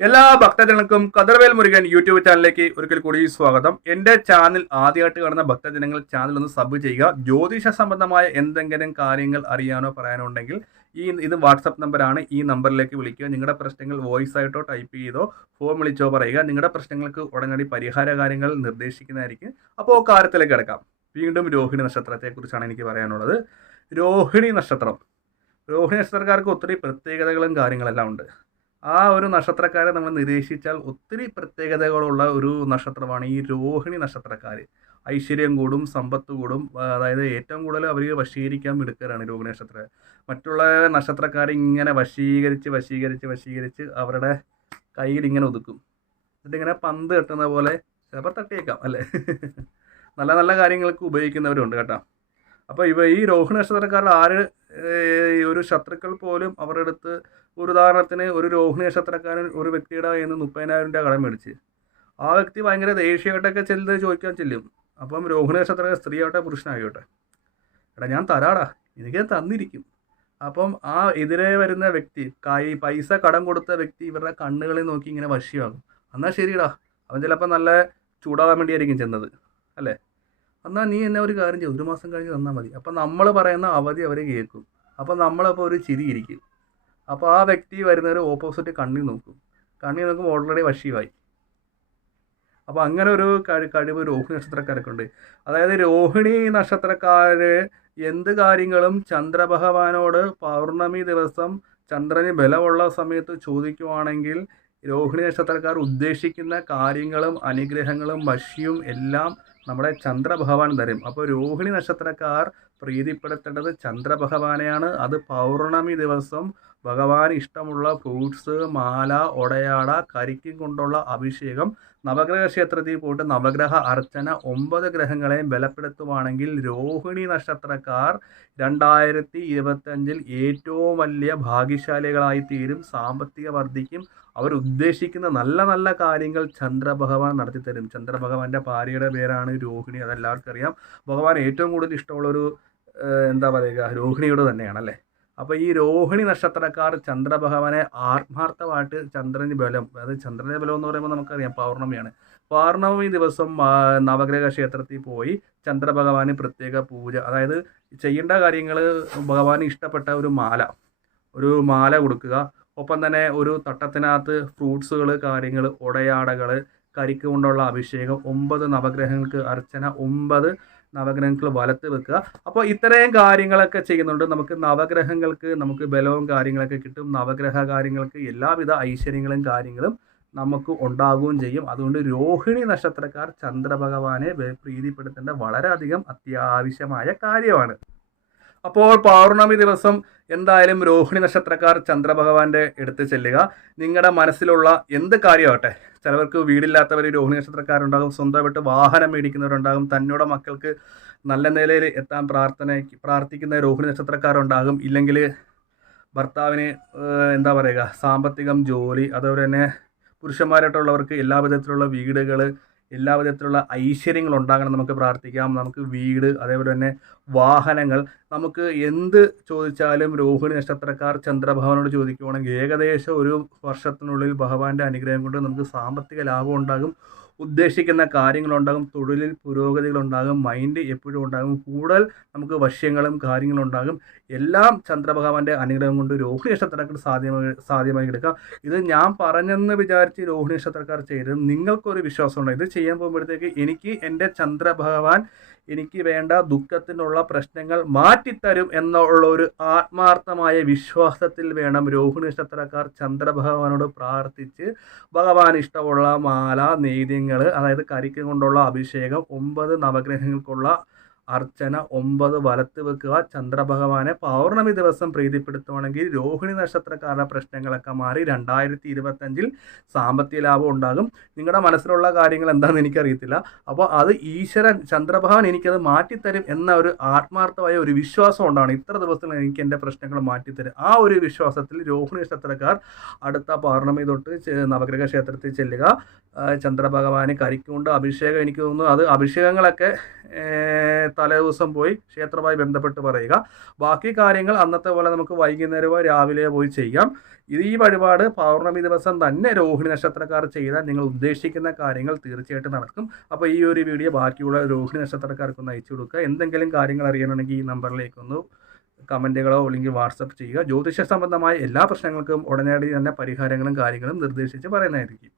എല്ലാ ഭക്തജനങ്ങൾക്കും കതിർവേൽ മുരുകൻ യൂട്യൂബ് ചാനലിലേക്ക് ഒരിക്കൽ കൂടി സ്വാഗതം. എന്റെ ചാനൽ ആദ്യമായിട്ട് കാണുന്ന ഭക്തജനങ്ങൾ ചാനൽ ഒന്ന് സബ് ചെയ്യുക. ജ്യോതിഷ സംബന്ധമായ എന്തെങ്കിലും കാര്യങ്ങൾ അറിയാനോ പറയാനോ ഉണ്ടെങ്കിൽ ഈ ഇത് വാട്സപ്പ് നമ്പറാണ്. ഈ നമ്പറിലേക്ക് വിളിക്കുക. നിങ്ങളുടെ പ്രശ്നങ്ങൾ വോയിസ് ആയിട്ടോ ടൈപ്പ് ചെയ്തോ ഫോൺ വിളിച്ചോ പറയുക. നിങ്ങളുടെ പ്രശ്നങ്ങൾക്ക് ഉടനടി പരിഹാര കാര്യങ്ങൾ നിർദ്ദേശിക്കുന്നതായിരിക്കും. അപ്പോൾ കാര്യത്തിലേക്ക് കിടക്കാം. വീണ്ടും രോഹിണി നക്ഷത്രത്തെക്കുറിച്ചാണ് എനിക്ക് പറയാനുള്ളത്. രോഹിണി നക്ഷത്രം. രോഹിണി നക്ഷത്രക്കാർക്ക് ഒത്തിരി പ്രത്യേകതകളും കാര്യങ്ങളെല്ലാം ഉണ്ട്. ആ ഒരു നക്ഷത്രക്കാരെ നമ്മൾ നിരീക്ഷിച്ചാൽ ഒത്തിരി പ്രത്യേകതകളുള്ള ഒരു നക്ഷത്രമാണ് ഈ രോഹിണി നക്ഷത്രക്കാർ ഐശ്വര്യം കൂടും സമ്പത്ത് കൂടും. അതായത് ഏറ്റവും കൂടുതൽ അവർ വശീകരിക്കാൻ മിടുക്കരാണ് രോഹിണി നക്ഷത്ര. മറ്റുള്ള നക്ഷത്രക്കാരെ ഇങ്ങനെ വശീകരിച്ച് വശീകരിച്ച് വശീകരിച്ച് അവരുടെ കയ്യിൽ ഇങ്ങനെ ഒതുക്കും. എന്നിട്ട് ഇങ്ങനെ പന്ത് കെട്ടുന്ന പോലെ ചിലപ്പോൾ തട്ടിയേക്കാം അല്ലേ? നല്ല നല്ല കാര്യങ്ങൾക്ക് ഉപയോഗിക്കുന്നവരുണ്ട് കേട്ടോ. അപ്പോൾ ഇവ ഈ രോഹിണി നക്ഷത്രക്കാരുടെ ആര് ഒരു ശത്രുക്കൾ പോലും അവരുടെ അടുത്ത് ഒരു ഉദാഹരണത്തിന് ഒരു രോഹിണി നക്ഷത്രക്കാരൻ ഒരു വ്യക്തിയുടെ കയ്യിൽ നിന്ന് മുപ്പതിനായിരം രൂപ കടം മേടിച്ച്. ആ വ്യക്തി ഭയങ്കര ദേഷ്യമായിട്ടൊക്കെ ചെല്ലുന്നത് ചോദിക്കാൻ ചെല്ലും. അപ്പം രോഹിണി നക്ഷത്രക്കാരൻ സ്ത്രീ ആവട്ടെ പുരുഷനായിക്കോട്ടെ എടാ ഞാൻ തരാടാ. എനിക്ക് തന്നിരിക്കും. അപ്പം ആ എതിരെ വരുന്ന വ്യക്തി കൈ പൈസ കടം കൊടുത്ത വ്യക്തി ഇവരുടെ കണ്ണുകളിൽ നോക്കി ഇങ്ങനെ വശിയാകും. എന്നാൽ ശരിടാ അവൻ ചിലപ്പോൾ നല്ല ചൂടാവാൻ വേണ്ടിയായിരിക്കും ചെന്നത്. അല്ലേ? എന്നാൽ നീ എന്നെ ഒരു കാര്യം ചെയ്യും. ഒരു മാസം കഴിഞ്ഞ് തന്നാൽ മതി. അപ്പം നമ്മൾ പറയുന്ന അവധി അവർ കേൾക്കും. അപ്പം നമ്മളപ്പോൾ ഒരു ചിരി ഇരിക്കും. അപ്പോൾ ആ വ്യക്തി വരുന്നവർ ഓപ്പോസിറ്റ് കണ്ണി നോക്കും. കണ്ണി നോക്കുമ്പോൾ ഓൾറെഡി വശീവായി അപ്പോൾ അങ്ങനെ ഒരു കഴി കഴിവ് രോഹിണി നക്ഷത്രക്കാരൊക്കെ ഉണ്ട്. അതായത് രോഹിണി നക്ഷത്രക്കാർ എന്ത് കാര്യങ്ങളും ചന്ദ്രഭഗവാനോട് പൗർണമി ദിവസം ചന്ദ്രന് ബലമുള്ള സമയത്ത് ചോദിക്കുവാണെങ്കിൽ രോഹിണി നക്ഷത്രക്കാർ ഉദ്ദേശിക്കുന്ന കാര്യങ്ങളും അനുഗ്രഹങ്ങളും മഷിയും എല്ലാം നമ്മുടെ ചന്ദ്രഭഗവാൻ തരും. അപ്പോൾ രോഹിണി നക്ഷത്രക്കാർ പ്രീതിപ്പെടുത്തേണ്ടത് ചന്ദ്രഭഗവാനെയാണ്. അത് പൗർണമി ദിവസം ഭഗവാൻ ഇഷ്ടമുള്ള ഫ്രൂട്ട്സ് മാല ഒടയാട കരിക്കും കൊണ്ടുള്ള അഭിഷേകം നവഗ്രഹ ക്ഷേത്രത്തിൽ പോയിട്ട് നവഗ്രഹ അർച്ചന ഒമ്പത് ഗ്രഹങ്ങളെയും ബലപ്പെടുത്തുവാണെങ്കിൽ രോഹിണി നക്ഷത്രക്കാർ രണ്ടായിരത്തി ഇരുപത്തഞ്ചിൽ ഏറ്റവും വലിയ ഭാഗ്യശാലികളായി തീരും സാമ്പത്തിക വർദ്ധിക്കും അവർ ഉദ്ദേശിക്കുന്ന നല്ല നല്ല കാര്യങ്ങൾ ചന്ദ്രഭഗവാൻ നടത്തിത്തരും. ചന്ദ്രഭഗവാന്റെ ഭാര്യയുടെ പേരാണ് രോഹിണി. അതെല്ലാവർക്കും അറിയാം. ഭഗവാൻ ഏറ്റവും കൂടുതൽ ഇഷ്ടമുള്ളൊരു എന്താ പറയുക രോഹിണിയുടെ തന്നെയാണ് അല്ലേ? അപ്പോൾ ഈ രോഹിണി നക്ഷത്രക്കാർ ചന്ദ്രഭഗവാനെ ആത്മാർത്ഥമായിട്ട് ചന്ദ്രന് ബലം അതായത് ചന്ദ്രന്റെ ബലം എന്ന് പറയുമ്പോൾ നമുക്കറിയാം പൗർണമിയാണ്. പൗർണമി ദിവസം നവഗ്രഹ ക്ഷേത്രത്തിൽ പോയി ചന്ദ്രഭഗവാന് പ്രത്യേക പൂജ അതായത് ചെയ്യേണ്ട കാര്യങ്ങൾ ഭഗവാന് ഇഷ്ടപ്പെട്ട ഒരു മാല ഒരു മാല കൊടുക്കുക. ഒപ്പം തന്നെ ഒരു തട്ടത്തിനകത്ത് ഫ്രൂട്ട്സുകൾ കാര്യങ്ങൾ ഉടയാടകൾ കരിക്ക് കൊണ്ടുള്ള അഭിഷേകം ഒമ്പത് നവഗ്രഹങ്ങൾക്ക് അർച്ചന ഒമ്പത് നവഗ്രഹങ്ങൾ വലത്ത് വെക്കുക. അപ്പോൾ ഇത്രയും കാര്യങ്ങളൊക്കെ ചെയ്യുന്നുണ്ട്. നമുക്ക് നവഗ്രഹങ്ങൾക്ക് നമുക്ക് ബലവും കാര്യങ്ങളൊക്കെ കിട്ടും. നവഗ്രഹ കാര്യങ്ങൾക്ക് എല്ലാവിധ ഐശ്വര്യങ്ങളും കാര്യങ്ങളും നമുക്ക് ഉണ്ടാകുകയും ചെയ്യും. അതുകൊണ്ട് രോഹിണി നക്ഷത്രക്കാർ ചന്ദ്രഭഗവാനെ പ്രീതിപ്പെടുത്തേണ്ട വളരെയധികം അത്യാവശ്യമായ കാര്യമാണ്. അപ്പോൾ പൗർണമി ദിവസം എന്തായാലും രോഹിണി നക്ഷത്രക്കാർ ചന്ദ്രഭഗവാന്റെ അടുത്ത് ചെല്ലുക. നിങ്ങളുടെ മനസ്സിലുള്ള എന്ത് കാര്യമാവട്ടെ ചിലവർക്ക് വീടില്ലാത്തവർ രോഹിണി നക്ഷത്രക്കാരുണ്ടാകും സ്വന്തമായിട്ട് വാഹനം മേടിക്കുന്നവരുണ്ടാകും തന്നോടെ മക്കൾക്ക് നല്ല നിലയിൽ എത്താൻ പ്രാർത്ഥന പ്രാർത്ഥിക്കുന്ന രോഹിണി നക്ഷത്രക്കാരുണ്ടാകും. ഇല്ലെങ്കിൽ ഭർത്താവിന് എന്താ പറയുക സാമ്പത്തികം ജോലി അതുപോലെ തന്നെ പുരുഷന്മാരായിട്ടുള്ളവർക്ക് എല്ലാ വിധത്തിലുള്ള വീടുകൾ എല്ലാ വിധത്തിലുള്ള ഐശ്വര്യങ്ങൾ ഉണ്ടാകണം നമുക്ക് പ്രാർത്ഥിക്കാം. നമുക്ക് വീട് അതേപോലെ തന്നെ വാഹനങ്ങൾ. നമുക്ക് എന്ത് ചോദിച്ചാലും രോഹിണി നക്ഷത്രക്കാർ ചന്ദ്രഭവനോട് ചോദിക്കുവാണെങ്കിൽ ഏകദേശം ഒരു വർഷത്തിനുള്ളിൽ ഭഗവാന്റെ അനുഗ്രഹം കൊണ്ട് നമുക്ക് സാമ്പത്തിക ലാഭം ഉണ്ടാകും. ഉദ്ദേശിക്കുന്ന കാര്യങ്ങളുണ്ടാകും തൊഴിലിൽ പുരോഗതികളുണ്ടാകും മൈൻഡ് എപ്പോഴും ഉണ്ടാകും കൂടുതൽ നമുക്ക് വശ്യങ്ങളും കാര്യങ്ങളും ഉണ്ടാകും എല്ലാം ചന്ദ്രഭഗവാന്റെ അനുഗ്രഹം കൊണ്ട് രോഹിണി നക്ഷത്രക്കാർ സാധ്യമായി സാധ്യമായി എടുക്കാം. ഇത് ഞാൻ പറഞ്ഞെന്ന് വിചാരിച്ച് രോഹിണി നക്ഷത്രക്കാർ ചെയ്തത് നിങ്ങൾക്കൊരു വിശ്വാസമുണ്ട്. ഇത് ചെയ്യാൻ പോകുമ്പോഴത്തേക്ക് എനിക്ക് എന്റെ ചന്ദ്രഭഗവാൻ എനിക്ക് വേണ്ട ദുഃഖത്തിനുള്ള പ്രശ്നങ്ങൾ മാറ്റിത്തരും എന്നുള്ള ഒരു ആത്മാർത്ഥമായ വിശ്വാസത്തിൽ വേണം രോഹിണി നക്ഷത്രക്കാർ ചന്ദ്രഭഗവാനോട് പ്രാർത്ഥിച്ച് ഭഗവാൻ ഇഷ്ടമുള്ള മാല നെയ്ത്യങ്ങൾ അതായത് കരിക്ക് കൊണ്ടുള്ള അഭിഷേകം ഒമ്പത് നവഗ്രഹങ്ങൾക്കുള്ള അർച്ചന ഒമ്പത് വലത്ത് വെക്കുക. ചന്ദ്രഭഗവാനെ പൗർണമി ദിവസം പ്രീതിപ്പെടുത്തുവാണെങ്കിൽ രോഹിണി നക്ഷത്രക്കാരുടെ പ്രശ്നങ്ങളൊക്കെ മാറി രണ്ടായിരത്തി ഇരുപത്തഞ്ചിൽ സാമ്പത്തിക ലാഭം ഉണ്ടാകും. നിങ്ങളുടെ മനസ്സിലുള്ള കാര്യങ്ങൾ എന്താണെന്ന് എനിക്കറിയത്തില്ല. അപ്പോൾ അത് ഈശ്വരൻ ചന്ദ്രഭഗവാൻ എനിക്കത് മാറ്റിത്തരും എന്ന ഒരു ആത്മാർത്ഥമായ ഒരു വിശ്വാസം ഉണ്ടാണ് ഇത്ര ദിവസത്തിൽ എനിക്ക് എന്റെ പ്രശ്നങ്ങൾ മാറ്റിത്തരും ആ ഒരു വിശ്വാസത്തിൽ രോഹിണി നക്ഷത്രക്കാർ അടുത്ത പൗർണമി തൊട്ട് നവഗ്രഹ ക്ഷേത്രത്തിൽ ചെല്ലുക. ചന്ദ്രഭഗവാന് കരിക്കൊണ്ട് അഭിഷേകം എനിക്ക് തോന്നുന്നു. അത് അഭിഷേകങ്ങളൊക്കെ തലേ ദിവസം പോയി ക്ഷേത്രമായി ബന്ധപ്പെട്ട് പറയുക. ബാക്കി കാര്യങ്ങൾ അന്നത്തെ പോലെ നമുക്ക് വൈകുന്നേരമോ രാവിലെയോ പോയി ചെയ്യാം. ഇത് ഈ വഴിപാട് പൗർണമി ദിവസം തന്നെ രോഹിണി നക്ഷത്രക്കാർ ചെയ്താൽ നിങ്ങൾ ഉദ്ദേശിക്കുന്ന കാര്യങ്ങൾ തീർച്ചയായിട്ടും നടക്കും. അപ്പോൾ ഈ ഒരു വീഡിയോ ബാക്കിയുള്ള രോഹിണി നക്ഷത്രക്കാർക്ക് ഒന്ന് അയച്ചു കൊടുക്കുക. എന്തെങ്കിലും കാര്യങ്ങൾ അറിയണമെങ്കിൽ ഈ നമ്പറിലേക്ക് ഒന്ന് കമന്റുകളോ അല്ലെങ്കിൽ വാട്സപ്പ് ചെയ്യുക. ജ്യോതിഷ സംബന്ധമായ എല്ലാ പ്രശ്നങ്ങൾക്കും ഉടനടി തന്നെ പരിഹാരങ്ങളും കാര്യങ്ങളും നിർദ്ദേശിച്ച് പറയുന്നതായിരിക്കും.